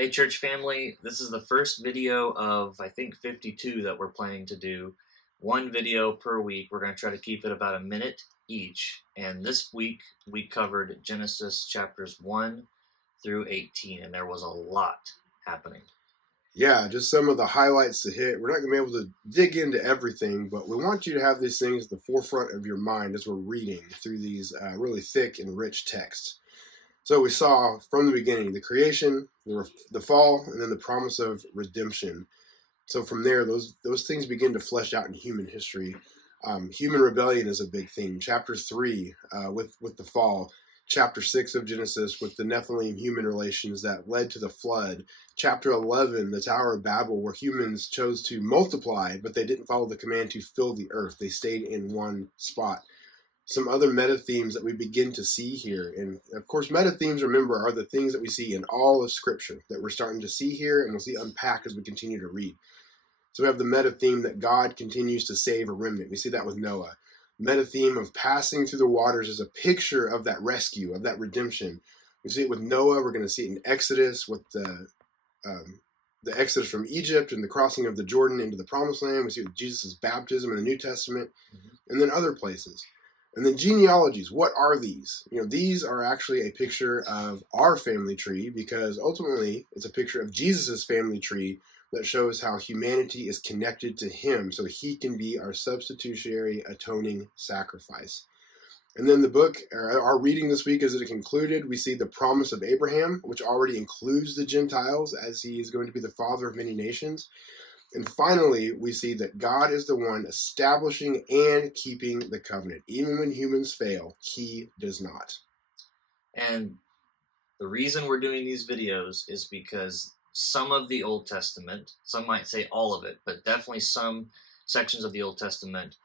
Hey, church family, this is the first video of, I think, 52 that we're planning to do. One video per week. We're going to try to keep it about a minute each. And this week, we covered Genesis chapters 1 through 18, and there was a lot happening. Yeah, just some of the highlights to hit. We're not going to be able to dig into everything, but we want you to have these things at the forefront of your mind as we're reading through these really thick and rich texts. So we saw from the beginning the creation, the fall, and then the promise of redemption. So from there, those things begin to flesh out in human history. Human rebellion is a big theme. Chapter 3 with the fall. Chapter 6 of Genesis with the Nephilim human relations that led to the flood. Chapter 11, the Tower of Babel, where humans chose to multiply, but they didn't follow the command to fill the earth. They stayed in one spot. Some other meta themes that we begin to see here. And of course, meta themes, remember, are the things that we see in all of Scripture that we're starting to see here and we'll see unpack as we continue to read. So we have the meta theme that God continues to save a remnant. We see that with Noah. Meta theme of passing through the waters is a picture of that rescue, of that redemption. We see it with Noah. We're going to see it in Exodus with the Exodus from Egypt and the crossing of the Jordan into the Promised Land. We see it with Jesus' baptism in the New Testament, and then other places. And then genealogies, what are these? These are actually a picture of our family tree because ultimately it's a picture of Jesus' family tree that shows how humanity is connected to him so he can be our substitutionary atoning sacrifice. And then the book, our reading this week as it concluded, we see the promise of Abraham, which already includes the Gentiles as he is going to be the father of many nations. And finally, we see that God is the one establishing and keeping the covenant. Even when humans fail, he does not. And the reason we're doing these videos is because some of the Old Testament, some might say all of it, but definitely some sections of the Old Testament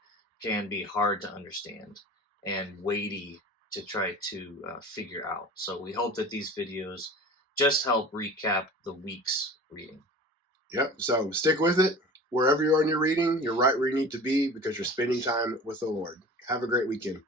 can be hard to understand and weighty to try to figure out. So we hope that these videos just help recap the week's reading. Yep, so stick with it. Wherever you are in your reading, you're right where you need to be because you're spending time with the Lord. Have a great weekend.